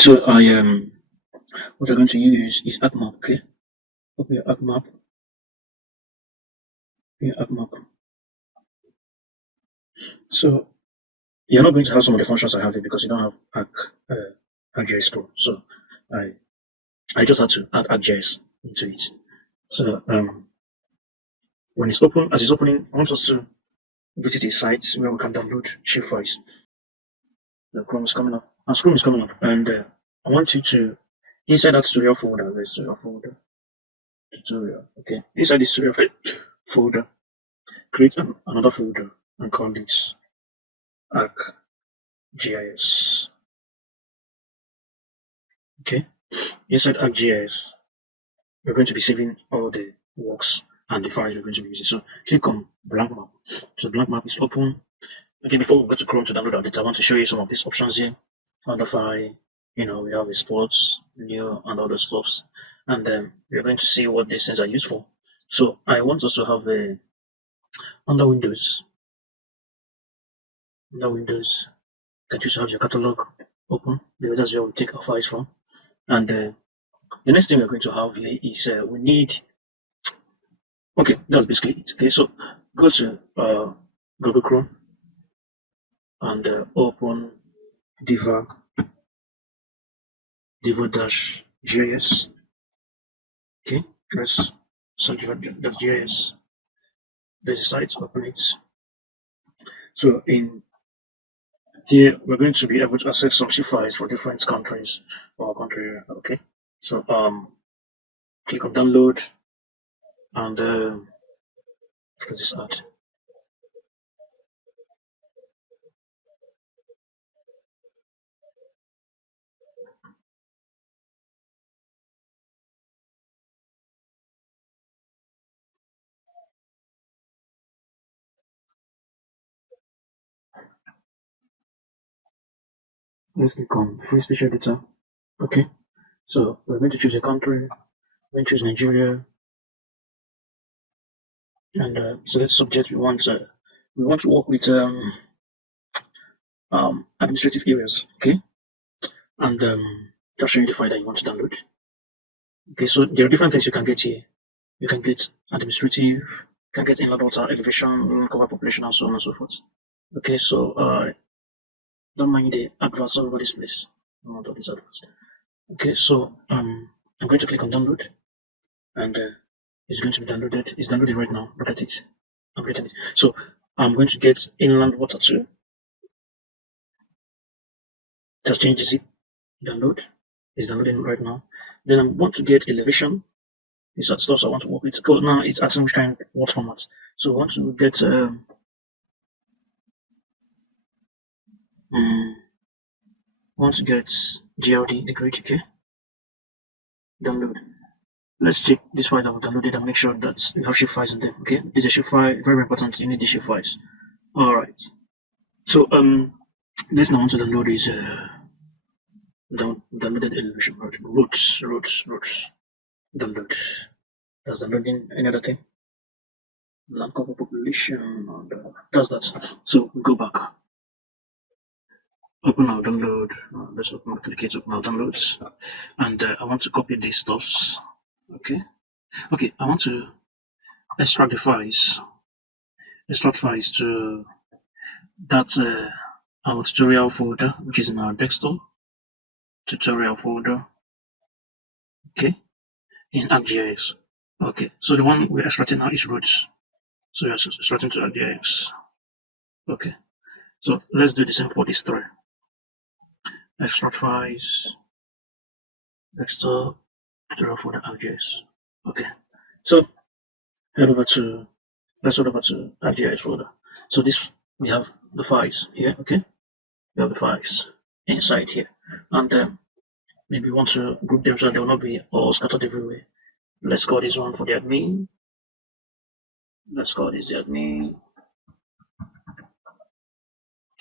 So what we're going to use is Arcmap. Okay, open your Arcmap. Your Arcmap. So you're not going to have some of the functions I have here because you don't have Arcgis Pro. So I I just had to add Arcgis into it. So when it's open, as it's opening, I want us to visit a site where we can download shape files. The Chrome is coming up, and Chrome is coming up, and I want you to inside that tutorial folder. There's tutorial folder. Tutorial. Okay, inside this tutorial folder, create another folder and call this ArcGIS. Okay, inside ArcGIS, we're going to be saving all the works and the files we're going to be using. So click on blank map. So blank map is open. Okay, before we go to Chrome to download our data, I want to show you some of these options here. Under file, we have the sports, new, and other stuffs, and we're going to see what these things are used for. So I want us to have a under Windows. Under Windows, you can choose to have your catalog open because that's where we take our files from. And the next thing we're going to have here is we need. Okay, that's basically it. Okay, so go to Google Chrome and open diva-gis. Okay, let's search diva.gis. There's a site, open it. So in here, we're going to be able to access some shape files for different countries or country. Okay, so click on download and click this add. Let's click on free spatial data. Okay, so we're going to choose a country. We're going to choose Nigeria, and select subject. We want to work with administrative areas. Okay, and just showing the file that you want to download. Okay, so there are different things you can get here. You can get administrative, you can get inland water, elevation, cover population, and so on and so forth. Okay, so don't mind the adverts all over this place. Not all these adverts. Okay, so I'm going to click on download, and it's going to be downloaded. It's downloaded right now. Look at it. I'm getting it. So I'm going to get inland water too. Just change the zip. Download. It's downloading right now. Then I want to get elevation. These are stuff I want to work with. Because now it's asking which kind, what format. So I want to get GLD, the grid. Okay. Download. Let's check these files that we downloaded and make sure that we have shape files in them. Okay, this is a shape file, very important. You need the shape files. All right. So this now I want to download is downloaded elevation roads. Download. That's downloading any other thing. Land cover population. Does that. So we go back. Open our download. Let's click open our downloads, and I want to copy these stuffs. Okay. I want to extract the files. Extract files to that our tutorial folder, which is in our desktop. Tutorial folder. Okay. In ArcGIS. Okay. So the one we're extracting now is roads. So we're extracting to ArcGIS. Okay. So let's do the same for this three. Extract files. Desktop. Tutorial folder ArcGIS. Okay. So let's head over to ArcGIS folder. So this we have the files here. Okay. We have the files inside here, and maybe we want to group them so that they will not be all scattered everywhere. Let's call this one for the admin. Let's call this the admin,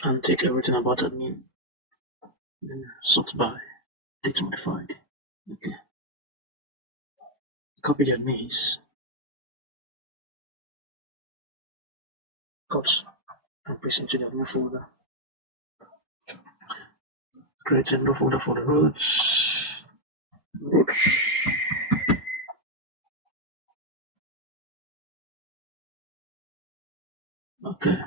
and take everything about admin. Then sort by date modified. Okay. Copy the admins. Cut and paste into the admin folder. create a new folder for the routes. Okay.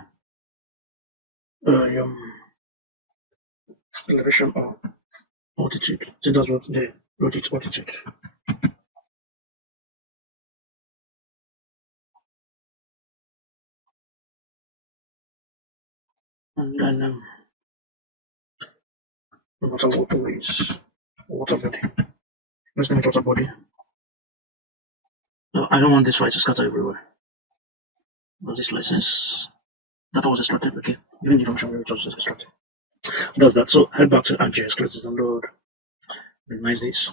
Elevation or altitude. So that's what the route is, altitude. And then waterways, water body. Let's name it water body. No, I don't want this right to scatter everywhere. But this license data was extracted. Okay, even the function where it was extracted. Does that. So head back to Arcgis, create this download. Minimize this.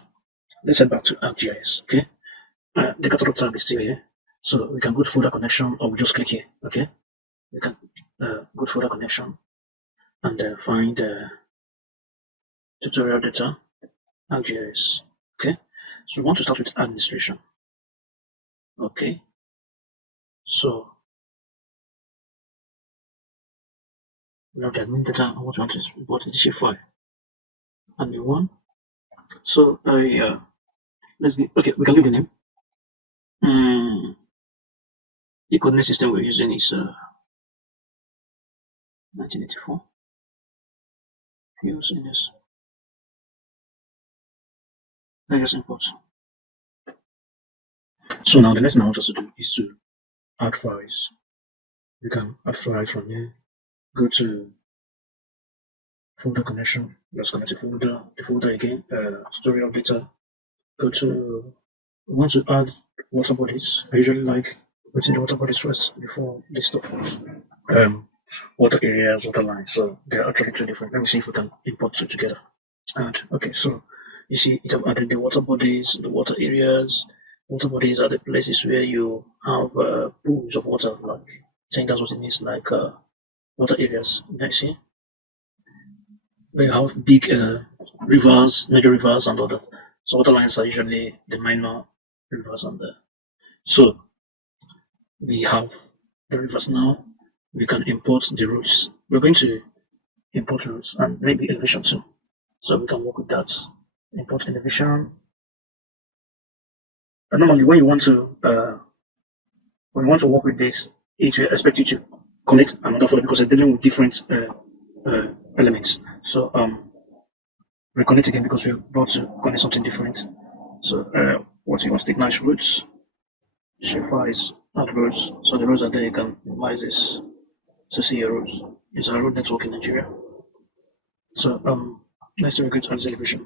Let's head back to Arcgis. Okay. The catalog tab is still here. So we can go to folder connection or we just click here. Okay. We can go to folder connection and find tutorial data, Arcgis. Okay. So we want to start with administration. Okay. So now the admin data and what we want to import is the shapefile. Admin one. So let's give, okay, we can give the name. The coordinate system we're using is 1984. Here's in this. Let's just import. So now the next thing I want us to do is to add files. You can add files from here. Go to folder connection. Let's connect the folder again. Tutorial data. Go to, we want to add water bodies. I usually like putting the water bodies first before this stuff. Water areas, water lines. So they're actually two different. Let me see if we can import two together. And okay, so you see it have added the water bodies, the water areas. Water bodies are the places where you have pools of water, like I think that's what it means, like water areas. You see, where you have big rivers, major rivers, and all that. So water lines are usually the minor rivers and there. So we have the rivers now. We can import the routes. We're going to import routes and maybe elevation too. So we can work with that. Import elevation. And normally when you want to work with this, it will expect you to connect another folder because they're dealing with different elements. So reconnect again because we're about to connect something different. So what you want to take nice routes, shapefile is add routes. So the routes are there, you can minimize this to see your routes. It's our road network in Nigeria. So let's say we go to add elevation.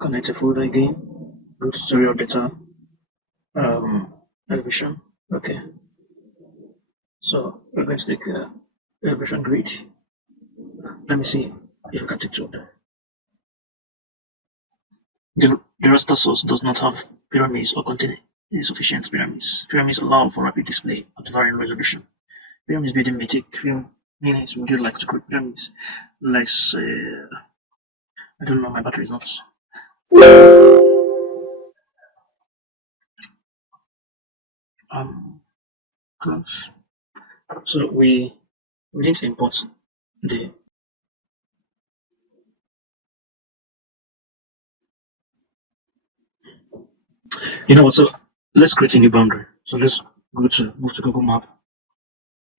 Connect a folder again, go to tutorial data, elevation. Okay. So we're going to take elevation grid. Let me see if we can take two of them. The raster source does not have pyramids or contain insufficient pyramids. Pyramids allow for rapid display at varying resolution. Pyramids building may take few minutes. Would you like to create pyramids? Let's I don't know, my battery is not. Close. So we didn't import the you know what, so let's create a new boundary. So let's move to Google Map.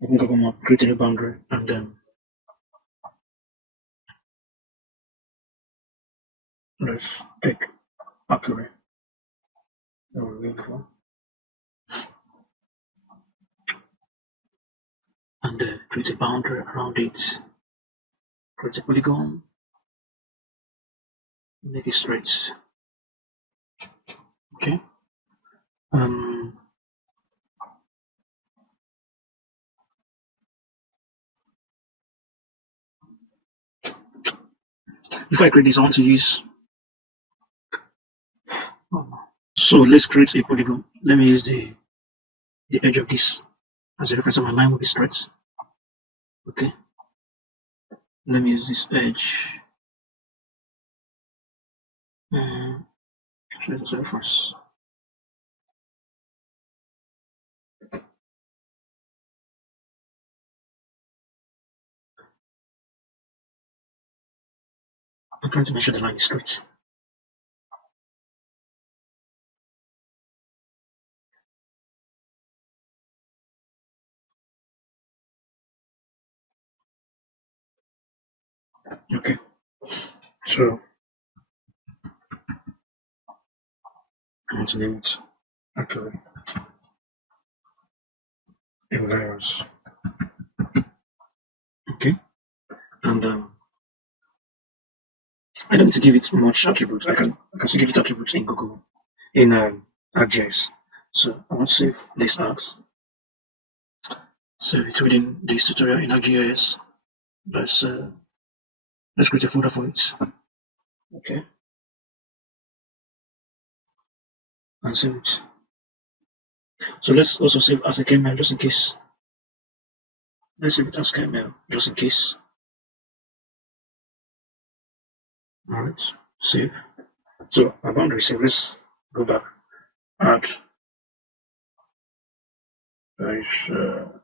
Open Google Map, create a new boundary, and then let's take Arcgis. And create a boundary around it. Create a polygon. Make it straight. Okay. If I create this, I want to use. So let's create a polygon. Let me use the edge of this as a reference. So my line will be straight. Okay. Let me use this edge. Straight as a reference. I'm trying to make sure the line is straight. Okay, so I want to name it okay environs. Okay, and I don't need to give it much attributes. I can still give it attributes in Google in Arcgis. So I want to save this as. So it's within this tutorial in Arcgis. Let's uh, let's create a folder for it. Okay, and save it. So let's also save as a KML just in case. Let's save it as KML just in case. Alright, save. So our boundary save. Let's go back. Add.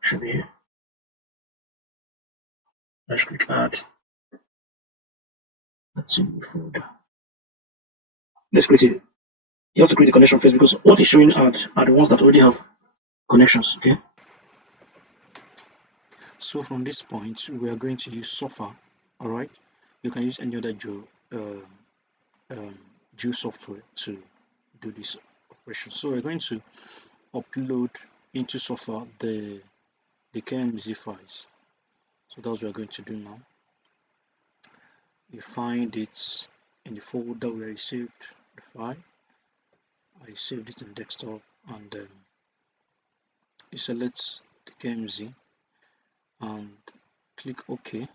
Should be here. Let's click add. Let's see the folder. Let's create it. You have to create a connection first because what is showing add are the ones that already have connections. Okay. So from this point, we are going to use Sofa. All right. You can use any other Geo software to do this operation. So we're going to upload into Sofa the KMZ files. So that's what we're going to do now. You find it in the folder where you saved the file. I saved it in desktop, and you select the KMZ and click OK.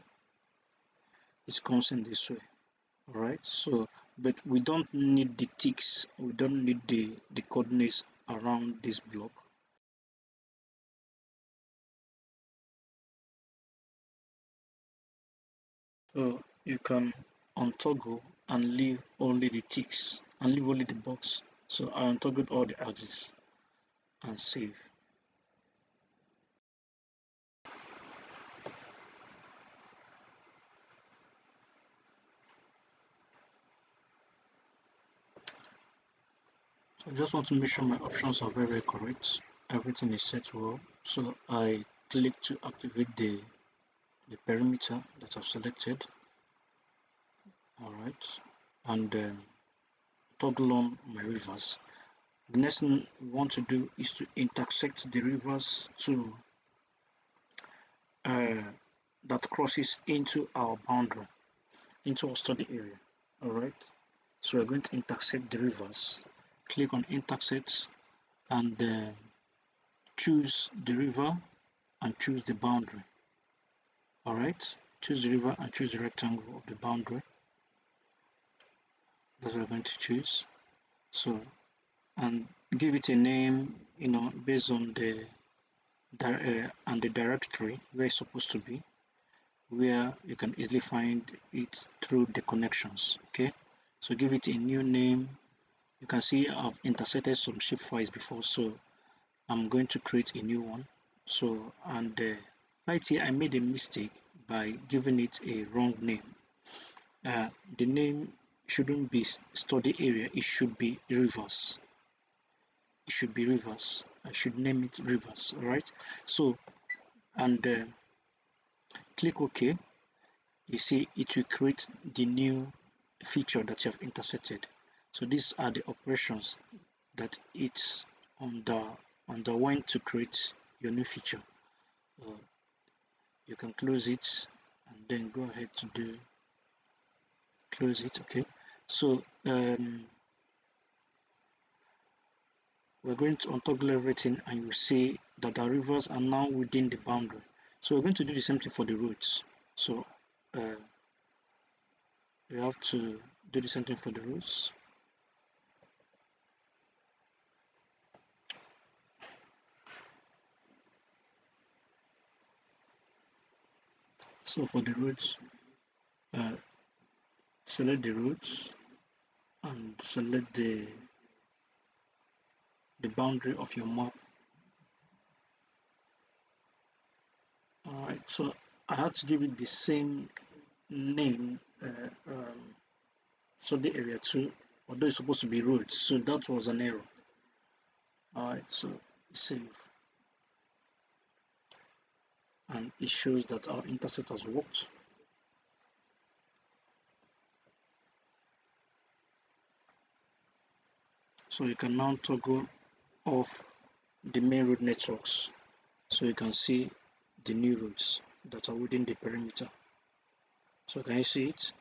It comes in this way. Alright, so but we don't need the ticks, we don't need the coordinates around this block. So you can untoggle and leave only the ticks and leave only the box. So I untoggled all the axes and save. So I just want to make sure my options are very correct. Everything is set well. So I click to activate the perimeter that I've selected. Alright, and toggle on my rivers. The next thing we want to do is to intersect the rivers to that crosses into our boundary, into our study area. Alright, so we're going to intersect the rivers. Click on intersect and choose the river and choose the boundary. Alright, choose the river and choose the rectangle of the boundary. That's what we're going to choose. So, and give it a name, based on the and the directory where it's supposed to be, where you can easily find it through the connections. Okay, so give it a new name. You can see I've intersected some shape files before, so I'm going to create a new one. So, and right here I made a mistake by giving it a wrong name. The name shouldn't be study area, it should be rivers. It should be rivers. I should name it rivers. All right, so and click OK. You see it will create the new feature that you have intersected. So these are the operations that it's underwent to create your new feature. You can close it and then go ahead to do close it. Okay, so we're going to untoggle everything and you see that the rivers are now within the boundary. So we're going to do the same thing for the roads. So we have to do the same thing for the roads. So for the roads, select the roads and select the boundary of your map. Alright, so I have to give it the same name So the area 2, although it's supposed to be roads, so that was an error. Alright, so save. And it shows that our intercept has worked. So you can now toggle off the main road networks, so you can see the new roads that are within the perimeter. So can you see it?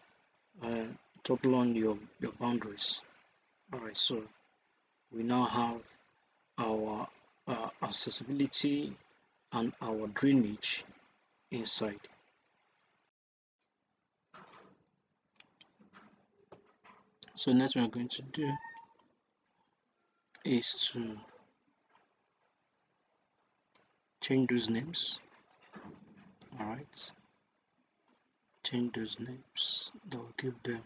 Toggle on your boundaries. Alright, so we now have our accessibility and our drainage inside. So next what we're going to do is to change those names. Alright, change those names, that will give them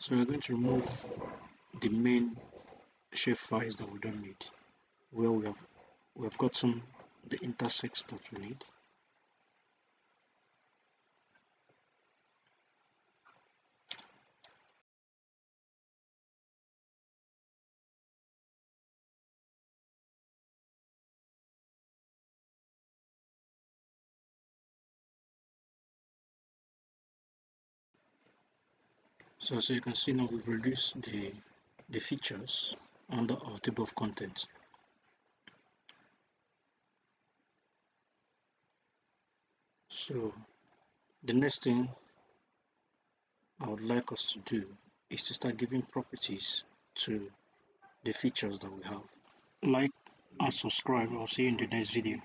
so we're going to remove the main shape files that we don't need, where we have gotten the intersects that we need. So as you can see now, we've reduced the features under our table of contents. So the next thing I would like us to do is to start giving properties to the features that we have. Like and subscribe. I'll see you in the next video.